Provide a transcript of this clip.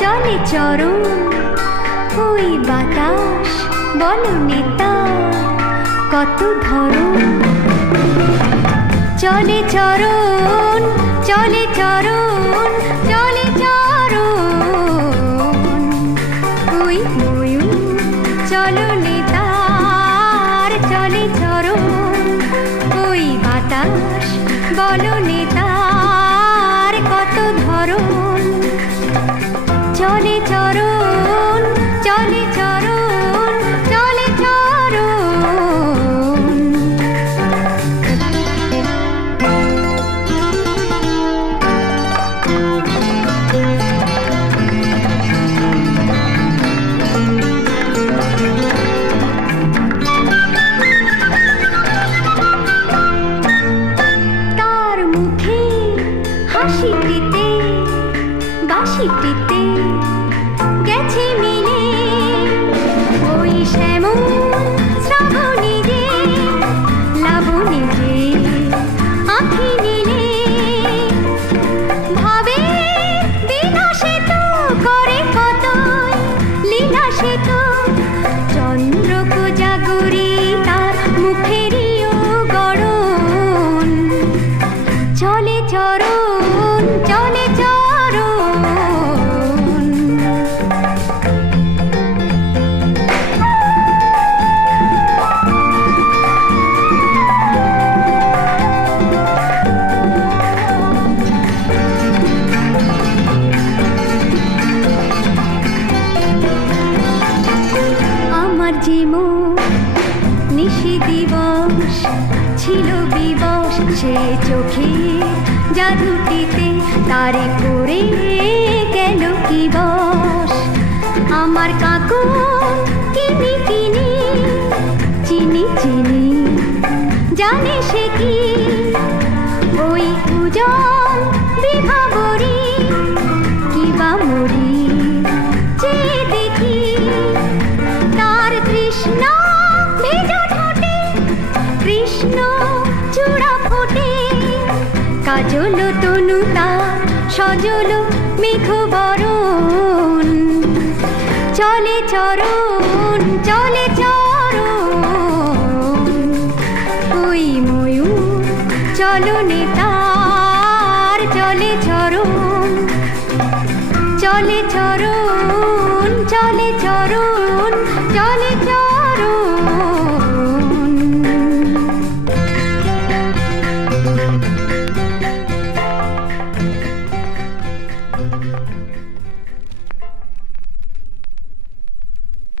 চলে চরণ। ওই বাতাস বলো নেতা কত ধরন চলে চরণ চলে চরণ চলে চরণ। ওই ময়ূর চলো নেতার চলে চরণ। ওই বাতাস বলো নেতার বাসিটিতে গেছে মিলে। ওই শ্যামল শ্রাবণী যে লাবণী যে আঁখি ভাবে বিলাসে তো করে কতই লীলাসে তো চন্দ্র তার মুখেরিও গড়ন। চলে চরণ জীবন, নিশি দিবস ছিল বিবশ সে চোখে জাদুটিতে তারে করে গেল কি বস? আমার কাকু কিনি কিনি, চিনি চিনি, জানে সে কি? ওই উজল বিভাবরী সজল তনুতা সজল মেঘ বরণ। চলে চরণ চলে চরণ। ওই ময়ূর চলনে তার চলে চরণ। চলে চরণ চলে চরণ।